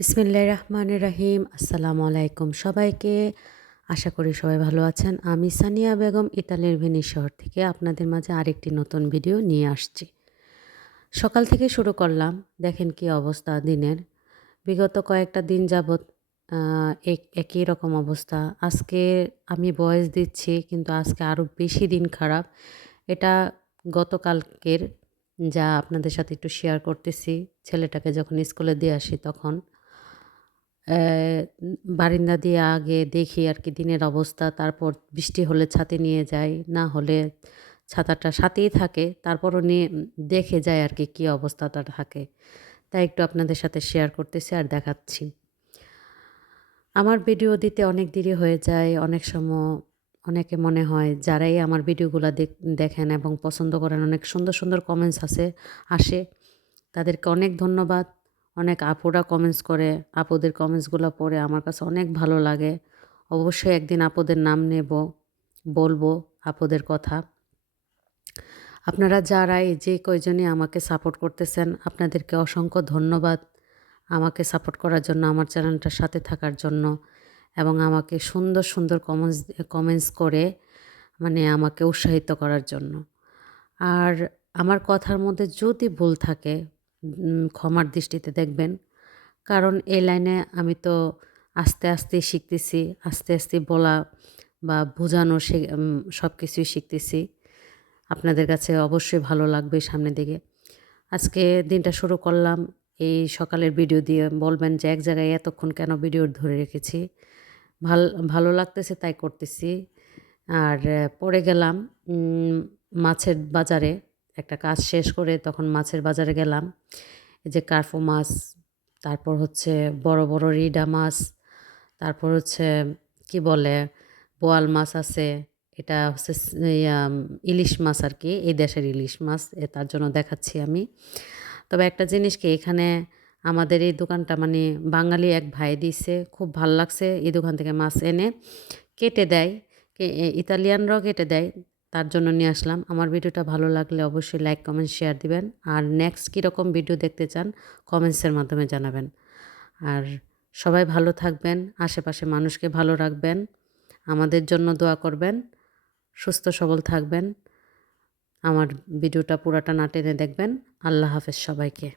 বিসমিল্লাহির রহমানির রহিম। আসসালামু আলাইকুম সবাইকে। আশা করি সবাই ভালো আছেন। আমি সানিয়া বেগম ইতালির ভেনিস শহর থেকে আপনাদের মাঝে আরেকটি নতুন ভিডিও নিয়ে আসছি। সকাল থেকে শুরু করলাম, দেখেন কি অবস্থা দিনের। বিগত কয়েকটা দিন যাবৎ একই রকম অবস্থা। আজকে আমি ভয়েস দিচ্ছি কিন্তু আজকে আরও বেশি দিন খারাপ। এটা গতকালকের, যা আপনাদের সাথে একটু শেয়ার করতেছি। ছেলেটাকে যখন স্কুলে দিয়ে আসি তখন বারান্দা দিয়ে আগে দেখি আর কি দিনের অবস্থা। তারপর বৃষ্টি হলে ছাতা নিয়ে যাই, না হলে ছাতাটা সাথেই থাকে। তারপরও নিয়ে দেখে যাই আর কি কী অবস্থাটা থাকে। তাই একটু আপনাদের সাথে শেয়ার করতেছি আর দেখাচ্ছি। আমার ভিডিও দিতে অনেক দেরি হয়ে যায়। অনেক সময় অনেকে মনে হয় যারাই আমার ভিডিওগুলো দেখেন এবং পছন্দ করেন, অনেক সুন্দর সুন্দর কমেন্টস আসে। তাদেরকে অনেক ধন্যবাদ। অনেক আপুরা কমেন্টস করে, আপুদের কমেন্টসগুলো পড়ে আমার কাছে অনেক ভালো লাগে। অবশ্যই একদিন আপুদের নাম নেব, বলবো আপুদের কথা। আপনারা যারাই যে কয়জনই আমাকে সাপোর্ট করতেছেন, আপনাদেরকে অসংখ্য ধন্যবাদ আমাকে সাপোর্ট করার জন্য, আমার চ্যানেলটার সাথে থাকার জন্য এবং আমাকে সুন্দর সুন্দর কমেন্টস করে মানে আমাকে উৎসাহিত করার জন্য। আর আমার কথার মধ্যে যদি ভুল থাকে ক্ষমার দৃষ্টিতে দেখবেন। কারণ এই লাইনে আমি তো আস্তে আস্তে শিখতেছি, আস্তে আস্তে বলা বা বোঝানো সব কিছুই শিখতেছি। আপনাদের কাছে অবশ্যই ভালো লাগবে সামনের দিকে। আজকে দিনটা শুরু করলাম এই সকালের ভিডিও দিয়ে। বলবেন যে এক জায়গায় এতক্ষণ কেন ভিডিও ধরে রেখেছি। ভালো লাগতেছে তাই করতেছি। আর পরে গেলাম মাছের বাজারে। একটা কাজ শেষ করে তখন মাছের বাজারে গেলাম। এই যে কার্পু মাছ, তারপর হচ্ছে বড় বড় রিডা মাছ, তারপর হচ্ছে কি বলে বোয়াল মাছ আছে। এটা হচ্ছে ইলিশ মাছ আর কি, এই দেশের ইলিশ মাছ। তার জন্য দেখাচ্ছি আমি। তবে একটা জিনিস কি, এখানে আমাদের এই দোকানটা মানে বাঙালি এক ভাই দিছে, খুব ভাল লাগছে। এই দোকান থেকে মাছ এনে কেটে দেয়, ইতালিয়ানরাও কেটে দেয়। তার জন্য নিয়ে আসলাম। আমার ভিডিওটা ভালো লাগলে অবশ্যই লাইক, কমেন্ট, শেয়ার দিবেন। আর নেক্সট কীরকম ভিডিও দেখতে চান কমেন্টসের মাধ্যমে জানাবেন। আর সবাই ভালো থাকবেন, আশেপাশে মানুষকে ভালো রাখবেন, আমাদের জন্য দোয়া করবেন, সুস্থ সবল থাকবেন। আমার ভিডিওটা পুরাটা না টেনে দেখবেন। আল্লাহ হাফেজ সবাইকে।